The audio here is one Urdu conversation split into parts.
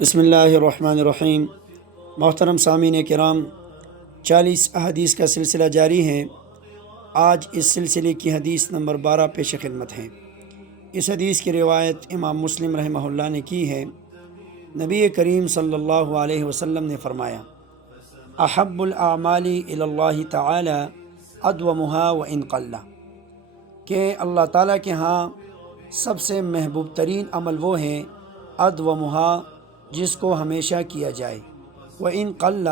بسم اللہ الرحمن الرحیم۔ محترم سامعین کرام، 40 احادیث کا سلسلہ جاری ہے۔ آج اس سلسلے کی حدیث نمبر 12 پیش خدمت ہے۔ اس حدیث کی روایت امام مسلم رحمہ اللہ نے کی ہے۔ نبی کریم صلی اللہ علیہ وسلم نے فرمایا: احب الاعمال الی اللہ تعالی ادومها وان قل، کہ اللہ تعالیٰ کے ہاں سب سے محبوب ترین عمل وہ ہے ادومها، جس کو ہمیشہ کیا جائے، وَإِن قَلَّ،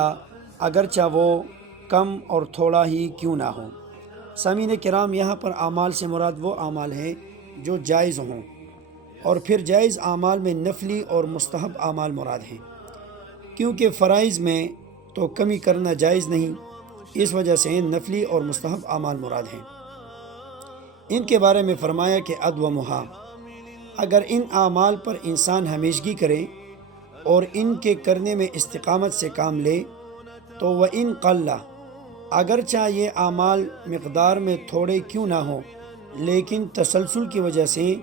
اگرچہ وہ کم اور تھوڑا ہی کیوں نہ ہو۔ سامعین کرام، یہاں پر اعمال سے مراد وہ اعمال ہیں جو جائز ہوں، اور پھر جائز اعمال میں نفلی اور مستحب اعمال مراد ہیں، کیونکہ فرائض میں تو کمی کرنا جائز نہیں، اس وجہ سے نفلی اور مستحب اعمال مراد ہیں۔ ان کے بارے میں فرمایا کہ ادومہا، اگر ان اعمال پر انسان ہمیشگی کرے اور ان کے کرنے میں استقامت سے کام لے تو وَإِن قَلَّ، اگرچہ یہ اعمال مقدار میں تھوڑے کیوں نہ ہوں، لیکن تسلسل کی وجہ سے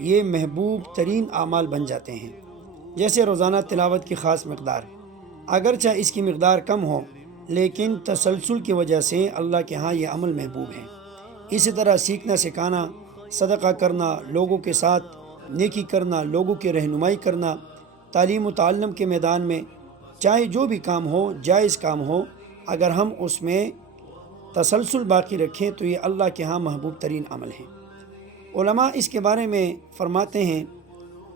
یہ محبوب ترین اعمال بن جاتے ہیں۔ جیسے روزانہ تلاوت کی خاص مقدار، اگرچہ اس کی مقدار کم ہو، لیکن تسلسل کی وجہ سے اللہ کے ہاں یہ عمل محبوب ہے۔ اسی طرح سیکھنا سکھانا، صدقہ کرنا، لوگوں کے ساتھ نیکی کرنا، لوگوں کی رہنمائی کرنا، تعلیم و تعلم کے میدان میں چاہے جو بھی کام ہو، جائز کام ہو، اگر ہم اس میں تسلسل باقی رکھیں تو یہ اللہ کے ہاں محبوب ترین عمل ہے۔ علماء اس کے بارے میں فرماتے ہیں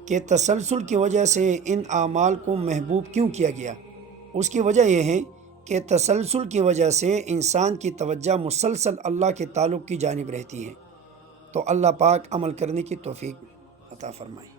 کہ تسلسل کی وجہ سے ان اعمال کو محبوب کیوں کیا گیا۔ اس کی وجہ یہ ہے کہ تسلسل کی وجہ سے انسان کی توجہ مسلسل اللہ کے تعلق کی جانب رہتی ہے، تو اللہ پاک عمل کرنے کی توفیق عطا فرمائے۔